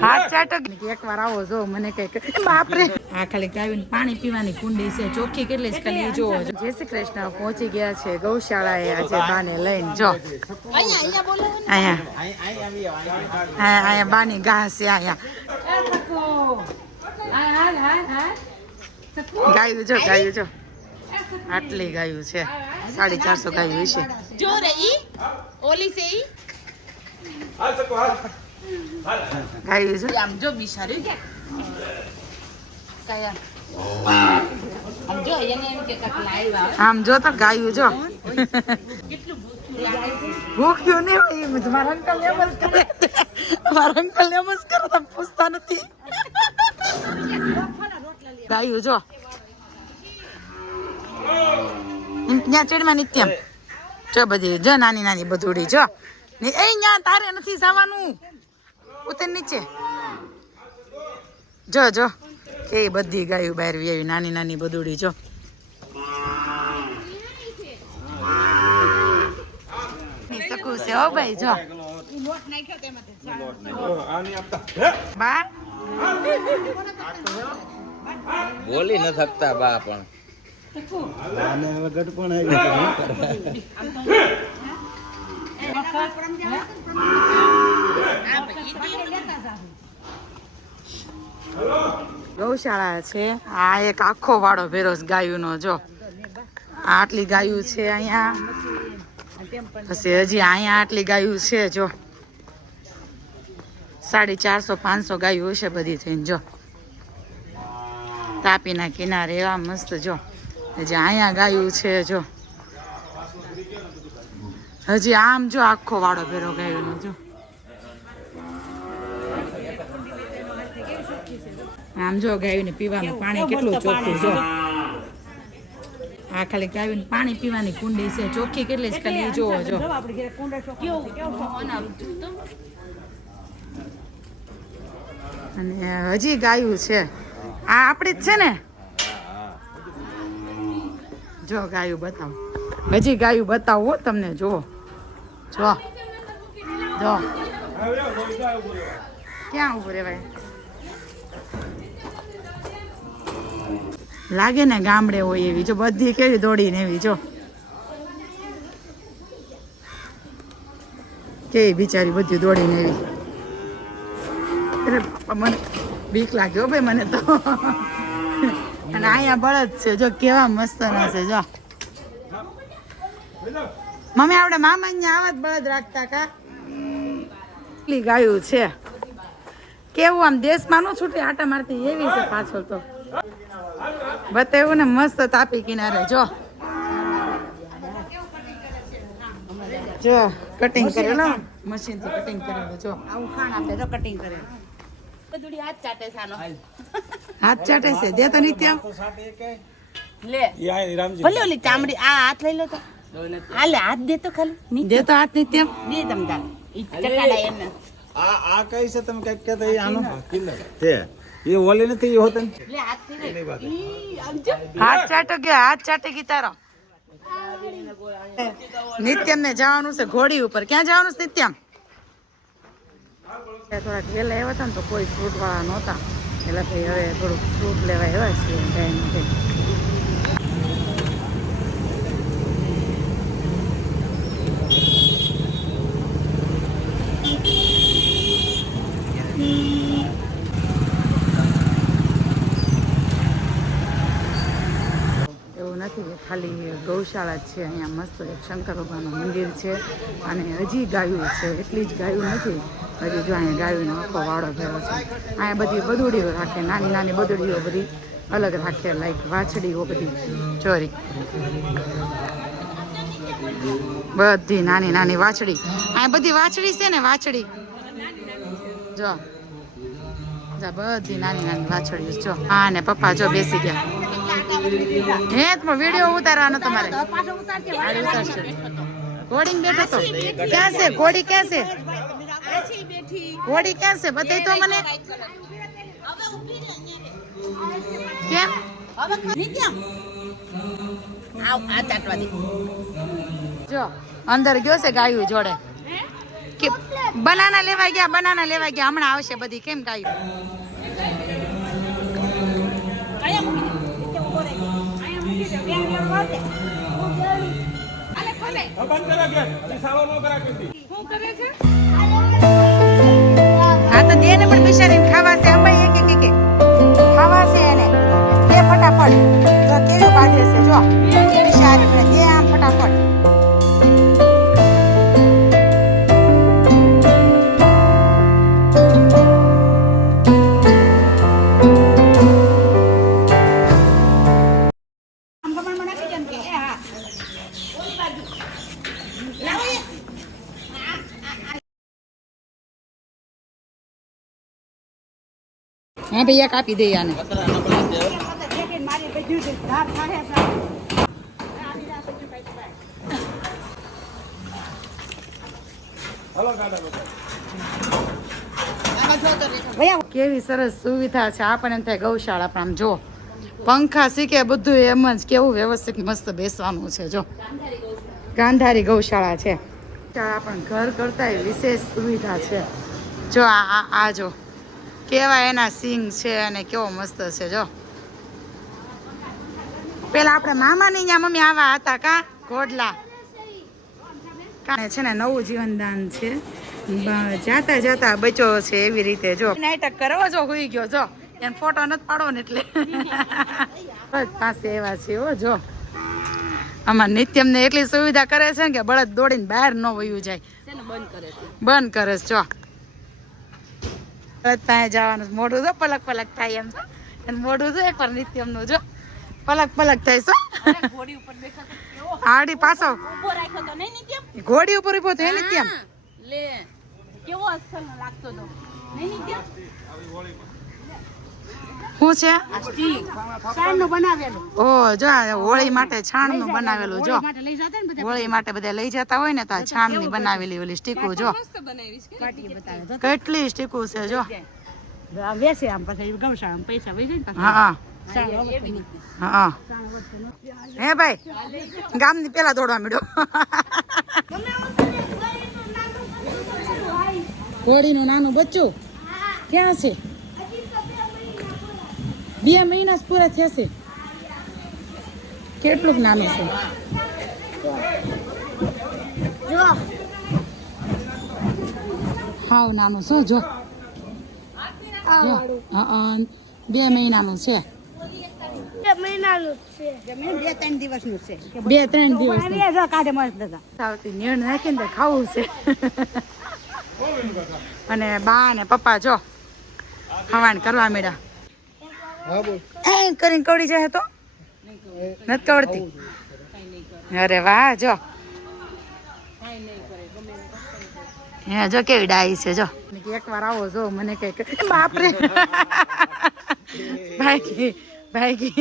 હાથ ચાટો એક વાર આવો જો મને કઈક બાપરે આ ખાલી ગાયું પાણી પીવાની કુંડી છે ચોખ્ખી કેટલી ખાલી જોવો જય શ્રી કૃષ્ણ પહોંચી ગયા છે ગૌશાળાએ આજે બાને લઈને જો અહીંયા બાની ઘાસ છે અહીંયા ગાયું જો આટલી ગાયું છે 450 ગાયું હશે જો રહી ઓલી છે ગાયું છે આમ જો બિચારી કયા આમ જો એને એમ કે કાક લાવ્યા આમ જો તો ગાયું જો કેટલું ભૂખ્યું નહીં હોય મારા અંકલ એમ જ કરે તો પૂછતા નથી ગાયું જો ત્યાં ચડમાં નિત્યમ જો બધી જો નાની નાની બધુડી જો અહીંયા તારે નથી જવાનું ઉતર નીચે જો જો એ બધી ગાયું બહાર આવી નાની નાની બધુડી જો શકું છે હો ભાઈ જો બા બોલી ન શકતા બા પણ ગૌશાળા છે આ એક આખો વાળો ભેરો ગાયું નો જો આટલી ગાયું છે અહીંયા પછી હજી અહીંયા આટલી ગાયું છે જો 450-500 ગાયું હશે બધી થઈને જો તાપીના કિનારે એવા મસ્ત જો હજી અહીંયા ગાયું છે જો હજી આમ જો આખો વાળો ભેરો ગાયું જો આમ જો ગાયું ને પીવાનું પાણી કેટલું ચોખ્ખું જો આ ખાલી ગાયું ને પાણી પીવાની કુંડી છે ચોખ્ખી કેટલી ખાલી જોવો જો અને હજી ગાયું છે આ આપણી જ છે ને જો ગાયું બતાવો હજી ગાયું બતાવો તમને જો જો જો ક્યાં ઉભું રેવાય લાગે ને ગામડે હોય એવી જો બધી કેવી દોડીને એવી જો કેવી બિચારી બધી દોડીને એવી મને બીક લાગ્યો ભાઈ મને તો અને અહીંયા બળદ છે જો કેવા મસ્ત ના છે જો મમ્મી આપણે મામા આવા જ બળદ રાખતા કા એટલી ગાયું છે કેવું આમ દેશમાં નો છૂટી આટા મારતી એવી છે પાછળ તો બતાવ્યું ને મસ્ત તાપી કિનારે જો જો કટિંગ કરેલો મશીન થી કટિંગ કરેલું જો આવું ખાણ આપે તો કટિંગ કરેલું બધું હાથ ચાટે સાનો હાથ ચાટે છે દે તો નિત્યમ લે ભલે ઓલી ચામડી આ હાથ લઈ લો તો આ લે હાથ દે તો ખાલી દે તો હાથ નિત્યમ દે તમ તાર ઈ ચટાડા એને આ કઈ છે તમે કઈક કહેતા એ આનો તે એ ઓલી નથી હોત લે હાથ થી હાથ ચાટો કે હાથ ચાટે કી તારો નિત્યમ ને જવાનું છે ઘોડી ઉપર ક્યાં જવાનું છે નિત્યમ થોડાક વહેલા આવ્યા હતા ને તો કોઈ ફ્રૂટ વાળા નહોતા એટલે ભાઈ હવે થોડુંક ફ્રૂટ લેવા આવ્યા છીએ ટાઈમ એવું નથી કે ખાલી ગૌશાળા જ છે અહીંયા મસ્ત એક શંકર ભગવાનનું મંદિર છે અને હજી ગાયું છે એટલી જ ગાયું નથી હજી જો અહીંયા ગાયોનો આખો વાળો ભેરો છે અહીંયા બધી બદુડીઓ રાખે નાની નાની બદુડીઓ બધી અલગ રાખે લાઈક વાછડીઓ બધી ચોરી બધી નાની નાની વાછડી અહીંયા બધી વાછડી છે ને વાછડી જો બધી નાની નાની વાછડી જો હા ને પપ્પા જો બેસી ગયા હે તો વિડીયો ઉતારવાનો તમારે ઉતારશે ઘોડી બેઠો તો ક્યાં છે ઘોડી ક્યાં છે ઘોડી ક્યાં છે બતાવી તો મને કેમ આ ચાટવા દે જો અંદર ગયો છે ગાયું જોડે કે બનાના લેવા ગયા હમણાં આવશે બધી કેમ ગાયું હા તો દે ને પણ બિચારીને ખાવા છે અંબાઈ કે ખાવા છે એને દે ફટાફટ જો કેવું કાઢે છે જો બિચારીને દે આમ ફટાફટ હા ભૈયા કાપી દે આને કેવી સરસ સુવિધા છે આપણને એમ થાય ગૌશાળા પણ આમ જો પંખા શીખે બધું એમ જ કેવું વ્યવસ્થિત મસ્ત બેસવાનું છે જો ગાંધારી ગૌશાળા છે પણ ઘર કરતા વિશેષ સુવિધા છે જો આ જો કેવા એના સિંગ છે અને કેવો મસ્ત છે જો પેલા આપણે મામાની ત્યાં મમ્મી આવા હતા કા ઘોડલા છે ને નવું જીવનદાન છે જાતા જાતા બચો છે એવી રીતે જો નાટક કરવો જો હોઈ ગયો જો એને ફોટો નથી પાડવો ને એટલે પાસે એવા છે હો જો આમાં નિત્યમ ને એટલી સુવિધા કરે છે ને કે બળદ દોડીને બહાર ન વયું જાય બંધ કરે છે જો ત્યાં જવાનું મોઢું જો પલક થાય એમ છે મોઢું જો એકવાર નિત્યમ નું જો પલક થાય છો આડી પાછો ઘોડી ઉપર ઉભો તો નિત્યમ કેવો અસલ લાગતો તો નહીં નિત્યમ શું છે છાણનું બનાવેલું ઓ જો હોળી માટે છાણનું બનાવેલું જો હોળી માટે બધા લઈ જતા હોય ને તો આ છાણની બનાવેલી ઓલી સ્ટીકો જો કેટલી સ્ટીકો છે જો વેસે આમ પછી ગૌશાળામાં પૈસા વહી જાય હા હે ભાઈ ગામની પેલા દોડવા માંડ્યો હોળીનું નાનું બચ્ચું ક્યાં છે 2 મહિના પૂરા થયા છે કેટલુંક નાનું છે હાવ નાનું શું જો 2 મહિનાનું છે 2-3 દિવસનું છે 2-3 દિવસ કાઢે મસ્ત સાવતી નીણ નાખીને ખાવું છે અને બા ને પપ્પા જો ખાવાને કરવા માંડ્યા કરીને કવડી જાય તો નથી કવડતી અરે વાહ જો હે જો કેવી ડાઈ છે જો એકવાર આવો જો મને કઈ બાપરે ભાઈ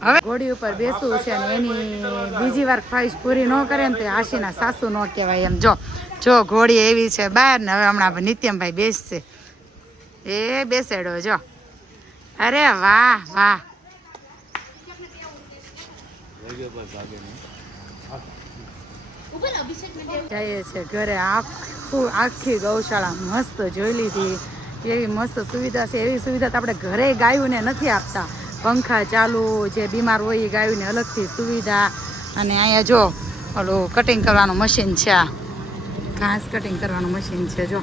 હવે ઘોડી ઉપર બેસવું છે અને એની બીજી વાર ખ્વાહિશ પૂરી ન કરે ને તો આશીના સાસુ ન કહેવાય એમ જો ઘોડી એવી છે બહાર ને હવે હમણાં નિત્યમભાઈ બેસશે એ બેસેડો જો અરે વાહ જઈએ છે ઘરે આખી ગૌશાળા મસ્ત જોઈ લીધી એવી મસ્ત સુવિધા છે એવી સુવિધા તો આપણે ઘરે ગાયોને નથી આપતા પંખા ચાલુ જે બીમાર હોય એ ગાયોને અલગથી સુવિધા અને અહીંયા જો ઓલું કટિંગ કરવાનું મશીન છે આ ઘાસ કટિંગ કરવાનું મશીન છે જો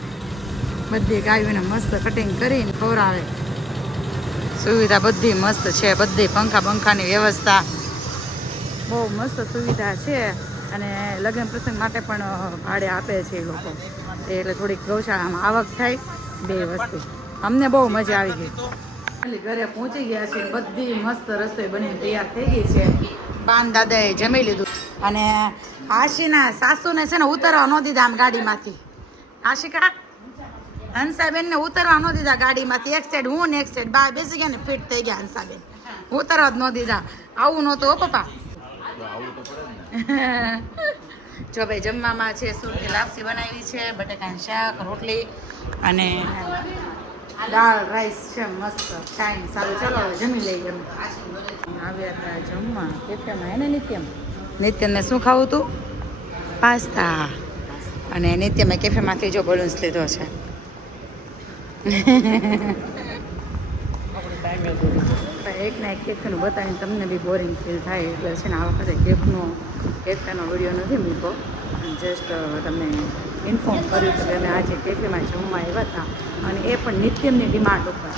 બધી ગાયોને મસ્ત કટિંગ કરીને ખવડાવે સુવિધા બધી મસ્ત છે બધી પંખાની વ્યવસ્થા બહુ મસ્ત સુવિધા છે અને લગ્ન પ્રસંગ માટે પણ ભાડે આપે છે એ લોકો એટલે થોડીક ગૌશાળામાં આવક થાય બે વસ્તુ અમને બહુ મજા આવી ગઈ ઘરે પહોંચી ગયા છે બધી મસ્ત રસોઈ બનીને તૈયાર થઈ ગઈ છે બાન દાદાએ જમી લીધું અને આશીના સાસુને છે ને ઉતરવા ન દીધા આમ ગાડીમાંથી આશિકા હંસાબેનને ઉતરવા ન દીધા ગાડીમાંથી એક સાઈડ હું ને એક સાઈડ બા બેસી ગયા ને ફિટ થઈ ગયા હંસાબેન ઉતરવા જ ન દીધા આવું નહોતું હો પપ્પા જો ભાઈ જમવામાં છે સુરતી લાપસી બનાવી છે બટાકાનું શાક રોટલી અને દાળ રાઈસ છે મસ્ત ચાઇન સારું ચાલો હવે જમી લઈએ અમે આવ્યા હતા જમવા કેફેમાં એને નિત્યમને શું ખાવું હતું પાસ્તા અને નિત્યમે કેફેમાંથી જો બલૂન્સ લીધો છે એક ના એક કેફેનું બતાવીને તમને બી બોરિંગ ફીલ થાય એટલે છે ને આ વખતે કેફેનો વિડીયો નથી મૂકો જસ્ટ તમને ઇન્ફોર્મ કર્યું કે અમે આજે કેફેમાં જમવા આવ્યા હતા અને એ પણ નિત્યમની ડિમાન્ડ ઉપર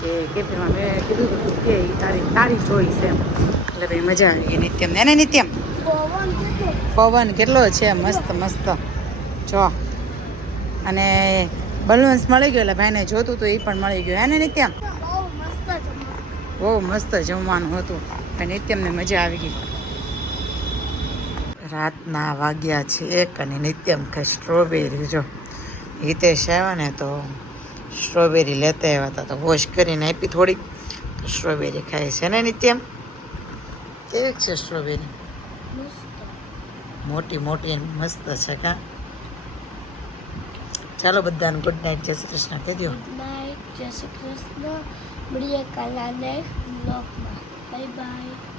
કે કેફેમાં મેં કીધું હતું કે તારી ચોઈસ એમ એટલે ભાઈ મજા આવી ગઈ નિત્યમને એને નિત્યમ પવન કેટલો છે મસ્ત મસ્ત જો અને બલૂન્સ મળી ગયો એટલે ભાઈને જોતું હતું એ પણ મળી ગયું એને નિત્યમ બહુ મસ્ત જમવાનું હતું અને નિત્યમને મજા આવી ગઈ રાતના વાગ્યા છે 1 અને નિત્યમ કે સ્ટ્રોબેરી જો હિતેશ આવ્યા ને તો સ્ટ્રોબેરી લેતા આવ્યા હતા તો વોશ કરીને આપી થોડીક સ્ટ્રોબેરી ખાય છે ને નિત્યમ કેવી છે સ્ટ્રોબેરી મોટી મોટી અને મસ્ત છે કા ચાલો બધાને ગુડ નાઇટ જય શ્રી કૃષ્ણ કહી દો ગુડ નાઇટ જય શ્રી કૃષ્ણ મળીએ કાલના નેક્સ્ટ બ્લોગમાં બાય બાય